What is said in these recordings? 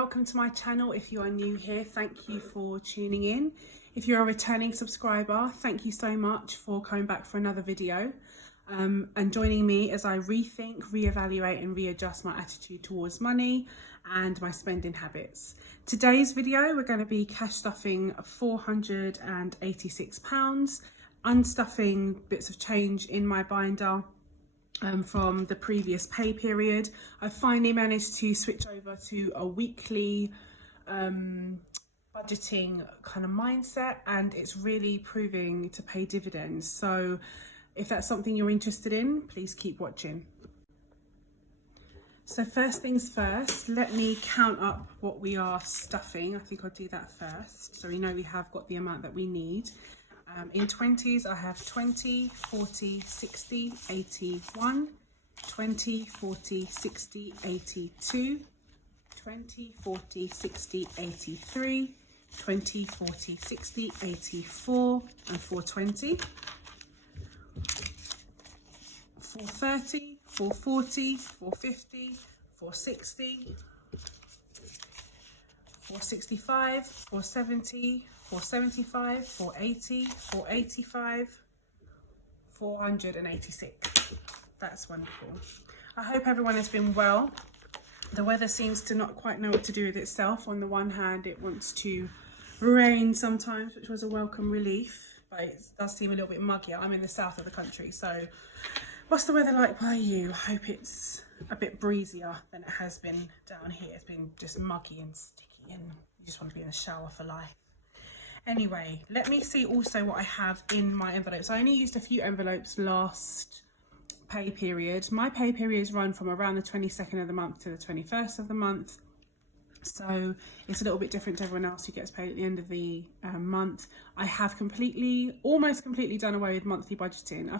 welcome to my channel. If you are new here, thank you for tuning in. If you're a returning subscriber, thank you so much for coming back for another video and joining me as I rethink, reevaluate and readjust my attitude towards money and my spending habits. Today's video, we're going to be cash stuffing £486, unstuffing bits of change in my binder from the previous pay period. I finally managed to switch over to a weekly budgeting kind of mindset, and it's really proving to pay dividends. So if that's something you're interested in, please keep watching. So first things first, let me count up what we are stuffing. I think I'll do that first, so we know we have got the amount that we need. In 20s, I have 20, 40, 60, 81, 20, 40, 60, 82, 20, 40, 60, 83, 20, 40, 60, 84, and 420, 430, 440, 450, 460, 465, 470, 475, 480, 485, 486. That's wonderful. I hope everyone has been well. The weather seems to not quite know what to do with itself. On the one hand, it wants to rain sometimes, which was a welcome relief, but it does seem a little bit muggy. I'm in the south of the country, so what's the weather like by you? I hope it's a bit breezier than it has been down here. It's been just muggy and sticky and you just want to be in the shower for life. Anyway, let me see also what I have in my envelopes. I only used a few envelopes last pay period. My pay periods run from around the 22nd of the month to the 21st of the month. So it's a little bit different to everyone else who gets paid at the end of the month. I have almost completely done away with monthly budgeting.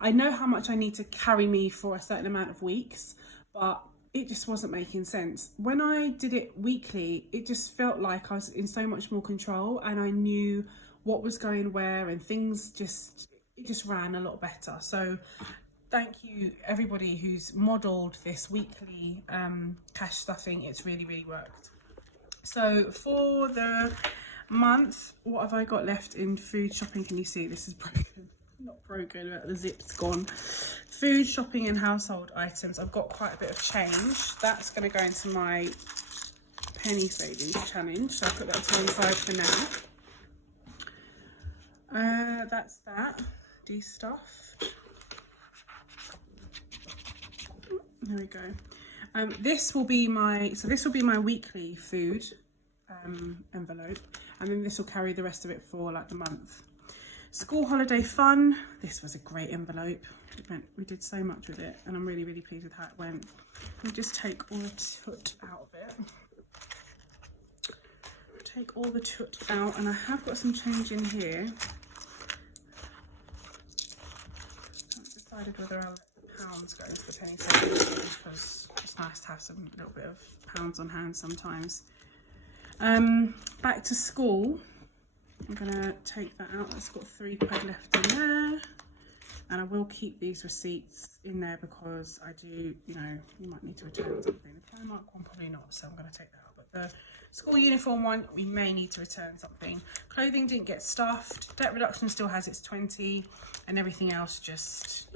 I know how much I need to carry me for a certain amount of weeks, but it just wasn't making sense. When I did it weekly, it just felt like I was in so much more control and I knew what was going where, and it just ran a lot better. So thank you everybody who's modelled this weekly cash stuffing. It's really, really worked. So for the month, what have I got left in food shopping? Can you see this is broken? Not broken, but the zip's gone. Food, shopping and household items. I've got quite a bit of change. That's going to go into my penny savings challenge, so I'll put that to one side for now. That's that. De-stuffed. There we go. This will be my weekly food envelope, and then this will carry the rest of it for like the month. School holiday fun. This was a great envelope. We did so much with it, and I'm really, really pleased with how it went. Let me just take all the toot out of it. Take all the toot out, and I have got some change in here. I've decided whether I'll let the pounds go into the penny savings because it's nice to have some little bit of pounds on hand sometimes. Back to school. I'm gonna take that out. It's got £3 left in there, and I will keep these receipts in there because I do, you might need to return something. The Primark one probably not, so I'm gonna take that out. But the school uniform one, we may need to return something. Clothing didn't get stuffed. Debt reduction still has its 20, and everything else it's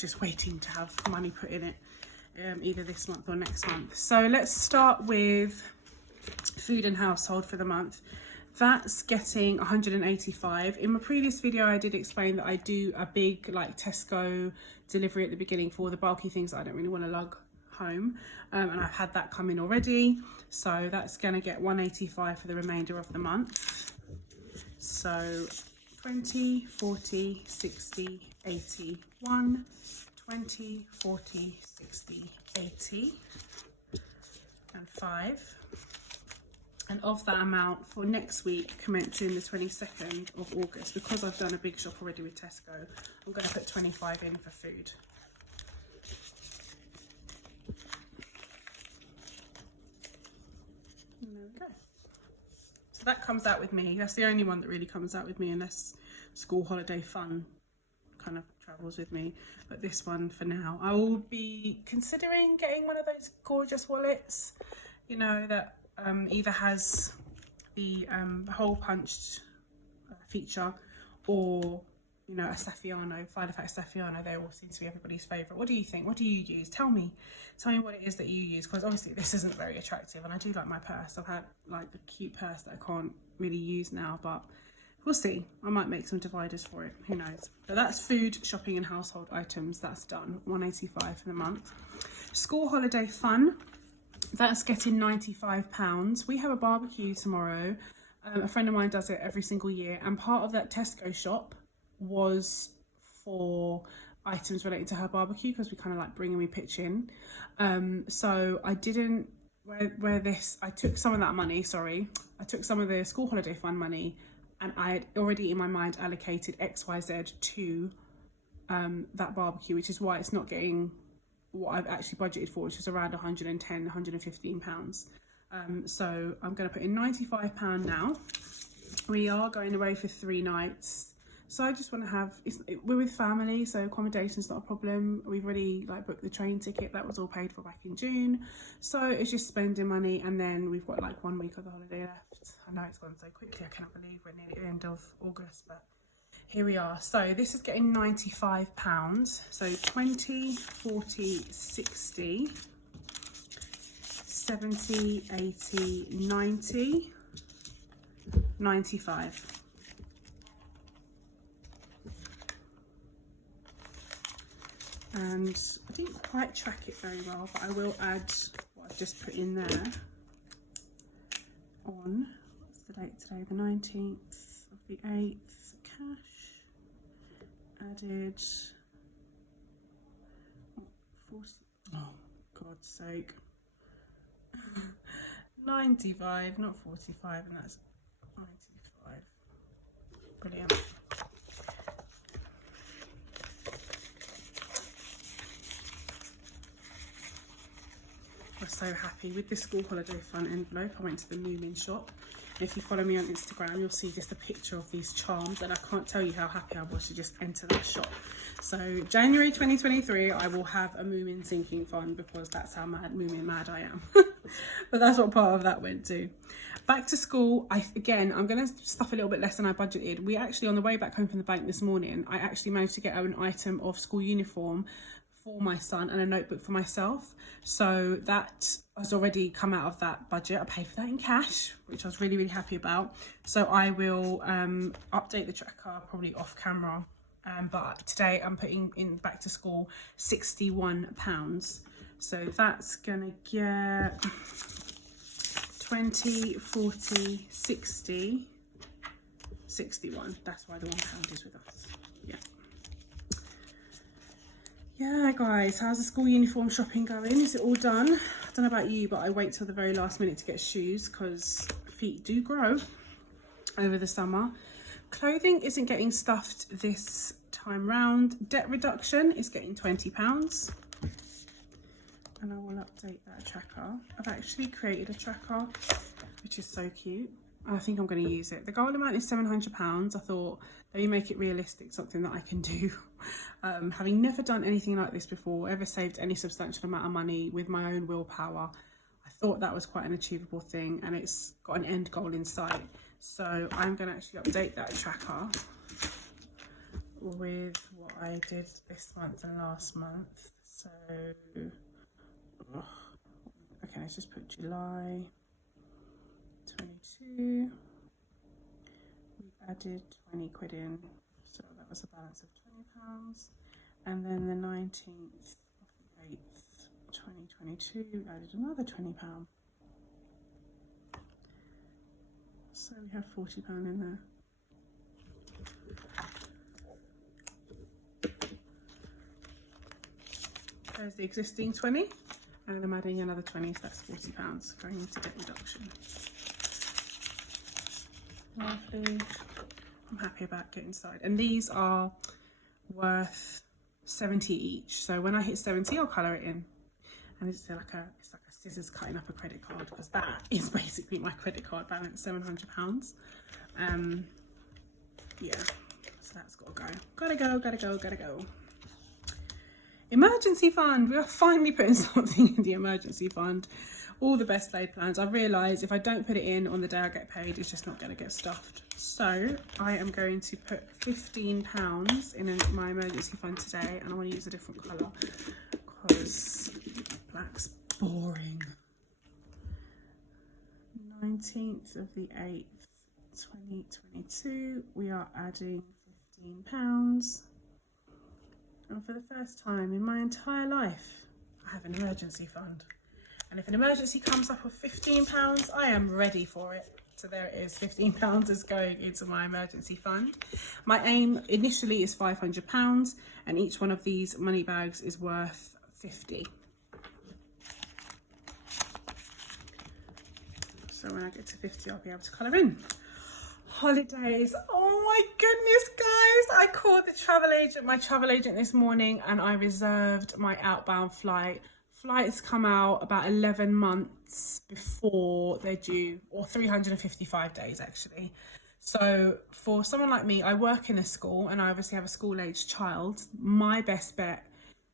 just waiting to have money put in it, either this month or next month. So let's start with food and household for the month. That's getting 185. In my previous video, I did explain that I do a big like Tesco delivery at the beginning for the bulky things that I don't really want to lug home. And I've had that come in already. So that's going to get 185 for the remainder of the month. So 20, 40, 60, 81, 20, 40, 60, 80, and 5. And of that amount for next week, commencing the 22nd of August, because I've done a big shop already with Tesco, I'm going to put 25 in for food. And there we go. So that comes out with me. That's the only one that really comes out with me, unless school holiday fun kind of travels with me. But this one for now. I will be considering getting one of those gorgeous wallets, that either has the hole punched feature, or you know, a Steffiano, Filofax Steffiano. They all seem to be everybody's favourite. What do you think? What do you use? Tell me what it is that you use, because obviously this isn't very attractive, and I do like my purse. I've had like the cute purse that I can't really use now, but we'll see. I might make some dividers for it, who knows. But that's food, shopping and household items. That's done. £185 for the month. School holiday fun, that's getting £95. We have a barbecue tomorrow. A friend of mine does it every single year, and part of that Tesco shop was for items related to her barbecue, because we kind of like bring and we pitch in. So I didn't I took some of that money, I took some of the school holiday fund money, and I had already in my mind allocated XYZ to that barbecue, which is why it's not getting what I've actually budgeted for, which is around £115. So I'm going to put in £95 now. We are going away for 3 nights. So I just want to have, we're with family, so accommodation's not a problem. We've already like booked the train ticket, that was all paid for back in June. So it's just spending money, and then we've got like 1 week of the holiday left. I know it's gone so quickly, I cannot believe we're nearly at the end of August, but here we are. So this is getting £95. So 20, 40, 60, 70, 80, 90, 95. And I didn't quite track it very well, but I will add what I've just put in there on, what's the date today, the 19th of the 8th, cash, added, 40, oh God's sake, 95, not 45, and that's 95, brilliant. We're so happy with this school holiday fun envelope. I went to the Moomin shop. If you follow me on Instagram, you'll see just a picture of these charms, and I can't tell you how happy I was to just enter that shop. So January 2023, I will have a Moomin sinking fund, because that's how Moomin mad I am. But that's what part of that went to. Back to school, I'm going to stuff a little bit less than I budgeted. We actually, on the way back home from the bank this morning, I actually managed to get an item of school uniform for my son and a notebook for myself. So that has already come out of that budget. I paid for that in cash, which I was really, really happy about. So I will update the tracker probably off camera. But today I'm putting in back to school £61. So that's gonna get 20, 40, 60, 61. That's why the £1 is with us. Yeah. Yeah, guys, how's the school uniform shopping going? Is it all done? I don't know about you, but I wait till the very last minute to get shoes, because feet do grow over the summer. Clothing isn't getting stuffed this time round. Debt reduction is getting £20. And I will update that tracker. I've actually created a tracker, which is so cute. I think I'm going to use it. The goal amount is £700. I thought, let me make it realistic, something that I can do. Having never done anything like this before, ever saved any substantial amount of money with my own willpower, I thought that was quite an achievable thing, and it's got an end goal in sight. So I'm going to actually update that tracker with what I did this month and last month. So, okay, let's just put July 22. We added 20 quid in, so that was a balance of £20. And then the 19th of the 8th, 2022, we added another £20. So we have £40 in there. There's the existing 20, and I'm adding another 20, so that's £40 going into debt reduction. Lovely. I'm happy about getting started. And these are worth 70 each. So when I hit 70, I'll colour it in. And it's like a scissors cutting up a credit card, because that is basically my credit card balance, £700. Yeah, so that's got to go. Gotta go. Emergency fund. We are finally putting something in the emergency fund. All the best laid plans. I've realised if I don't put it in on the day I get paid, it's just not going to get stuffed. So I am going to put £15 in my emergency fund today, and I want to use a different colour because black's boring. 19th of the 8th, 2022. We are adding £15. And for the first time in my entire life, I have an emergency fund. And if an emergency comes up with £15, I am ready for it. So there it is, £15 is going into my emergency fund. My aim initially is £500, and each one of these money bags is worth 50. So when I get to 50, I'll be able to colour in. Holidays. Oh my goodness, guys. I called my travel agent this morning, and I reserved my outbound flight. Flights come out about 11 months before they're due, or 355 days actually. So for someone like me, I work in a school and I obviously have a school-aged child. My best bet,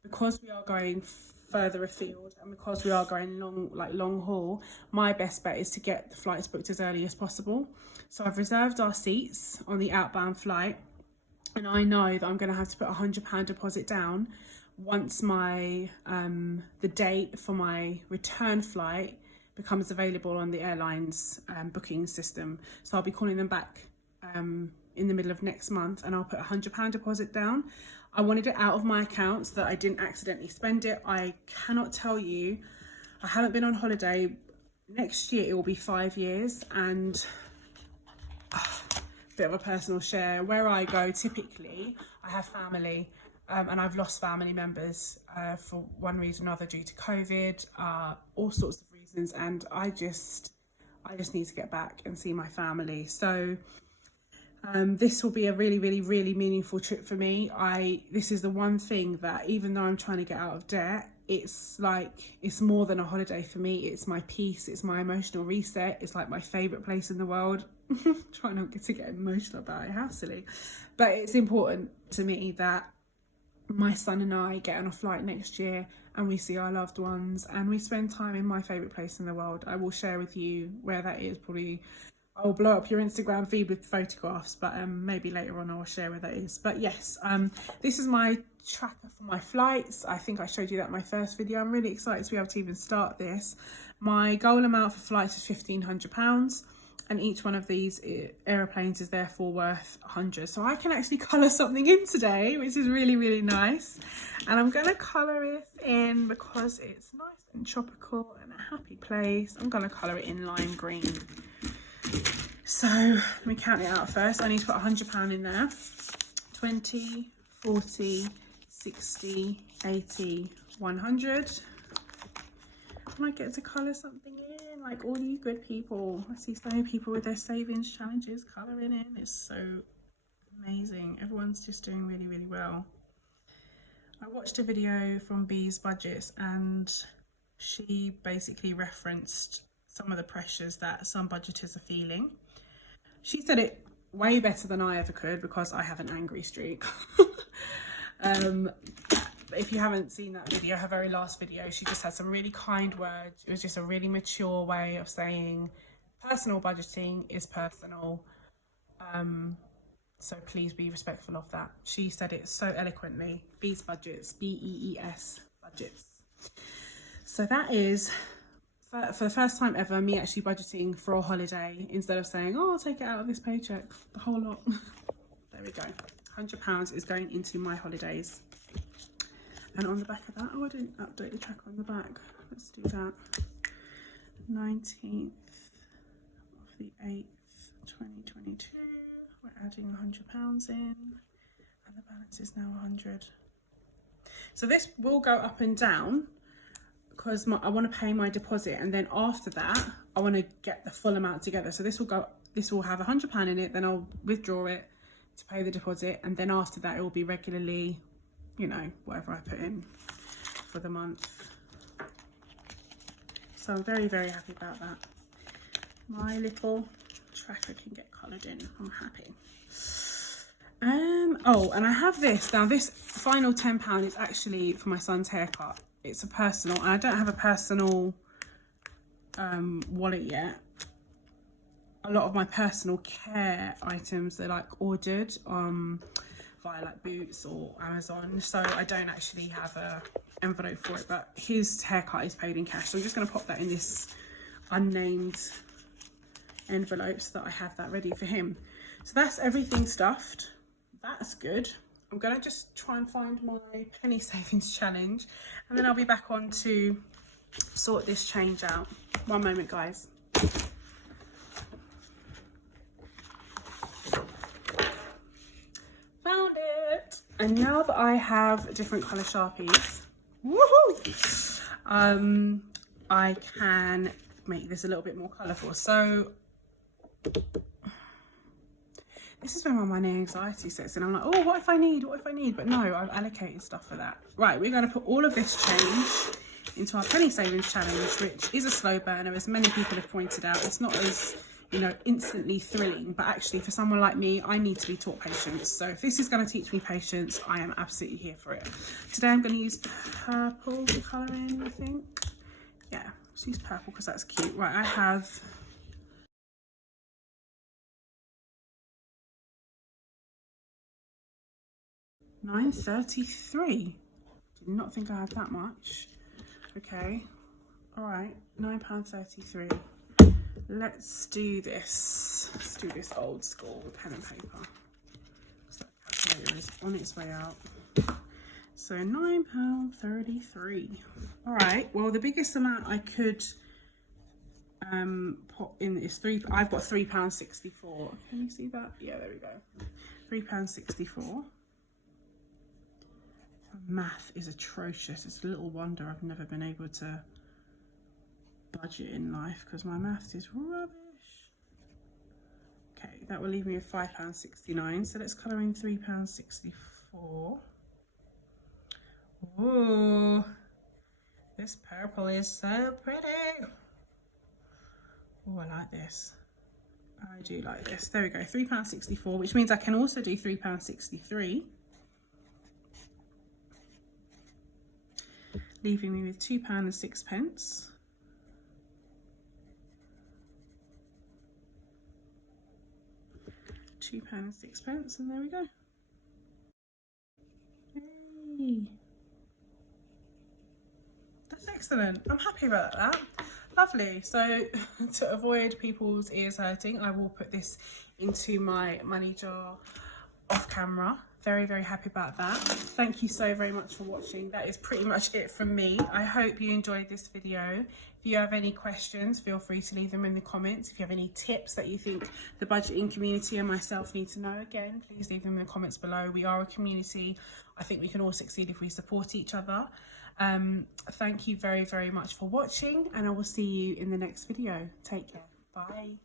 because we are going further afield and because we are going long haul, my best bet is to get the flights booked as early as possible. So I've reserved our seats on the outbound flight, and I know that I'm going to have to put £100 deposit down once my the date for my return flight becomes available on the airline's booking system. So I'll be calling them back in the middle of next month, and I'll put £100 deposit down. I wanted it out of my account so that I didn't accidentally spend it. I cannot tell you, I haven't been on holiday. Next year it will be 5 years, and bit of a personal share. Where I go, typically, I have family, and I've lost family members for one reason or another due to COVID, all sorts of reasons, and I just need to get back and see my family. So this will be a really meaningful trip for me. This is the one thing that, even though I'm trying to get out of debt, it's more than a holiday for me. It's my peace, it's my emotional reset. It's like my favorite place in the world. Try not to get emotional about it, how silly. But it's important to me that my son and I get on a flight next year and we see our loved ones and we spend time in my favorite place in the world. I will share with you where that is. Probably I will blow up your Instagram feed with photographs, but maybe later on I will share where that is. But yes, this is my tracker for my flights. I think I showed you that in my first video. I'm really excited to be able to even start this. My goal amount for flights is £1,500. And each one of these aeroplanes is therefore worth 100. So I can actually colour something in today, which is really nice. And I'm going to colour it in because it's nice and tropical and a happy place. I'm going to colour it in lime green. So let me count it out first. I need to put £100 in there. 20, 40, 60, 80, 100. And I get to colour something in, like all you good people. I see so many people with their savings challenges colouring in. It's so amazing. Everyone's just doing really well. I watched a video from Bee's Budgets, and she basically referenced some of the pressures that some budgeters are feeling. She said it way better than I ever could because I have an angry streak. If you haven't seen that video, her very last video, she just had some really kind words. It was just a really mature way of saying personal budgeting is personal. So please be respectful of that. She said it so eloquently. Bees Budgets, BEES Budgets. So that is, for the first time ever, me actually budgeting for a holiday instead of saying, oh, I'll take it out of this paycheck, the whole lot. There we go. £100 is going into my holidays. And on the back of that, oh, I didn't update the tracker on the back. Let's do that. 19th of the 8th, 2022. We're adding £100 in, and the balance is now 100. So this will go up and down because I want to pay my deposit, and then after that, I want to get the full amount together. So this will have £100 in it, then I'll withdraw it to pay the deposit, and then after that, it will be regularly, you know, whatever I put in for the month. So I'm very happy about that. My little tracker can get coloured in. I'm happy. Oh, and I have this. Now this final £10 is actually for my son's haircut. It's a personal, and I don't have a personal wallet yet. A lot of my personal care items, they're like ordered via like Boots or Amazon, so I don't actually have a envelope for it, but his haircut is paid in cash, so I'm just going to pop that in this unnamed envelope so that I have that ready for him. So that's everything stuffed. That's good. I'm going to just try and find my penny savings challenge, and then I'll be back on to sort this change out. One moment, guys. Found it. And now that I have different colour Sharpies, woohoo, I can make this a little bit more colourful. So this is when my money anxiety sets in. I'm like, oh, what if I need? What if I need? But no, I've allocated stuff for that. Right, we're going to put all of this change into our penny savings challenge, which is a slow burner, as many people have pointed out. It's not as, you know, instantly thrilling, but actually for someone like me, I need to be taught patience. So if this is going to teach me patience, I am absolutely here for it. Today I'm going to use purple to colour in, I think. Yeah, let's use purple because that's cute. Right, I have £9.33. Did not think I had that much. Okay, all right, £9.33. Let's do this. Let's do this old school with pen and paper. So that calculator is on its way out. So £9.33. All right. Well, the biggest amount I could put in is I've got £3.64. Can you see that? Yeah, there we go. £3.64. Math is atrocious. It's a little wonder I've never been able to budget in life because my maths is rubbish. Okay, that will leave me with £5.69. So let's colour in £3.64. Ooh, this purple is so pretty. Oh, I like this. I do like this. There we go, £3.64, which means I can also do £3.63. Leaving me with £2.06. £2.06, and there we go. Hey. That's excellent. I'm happy about that. Lovely. So to avoid people's ears hurting, I will put this into my money jar off camera. Very, very happy about that. Thank you so very much for watching. That is pretty much it from me. I hope you enjoyed this video. If you have any questions, feel free to leave them in the comments. If you have any tips that you think the budgeting community and myself need to know, again, please leave them in the comments below. We are a community. I think we can all succeed if we support each other. Thank you very, very much for watching, and I will see you in the next video. Take care. Bye.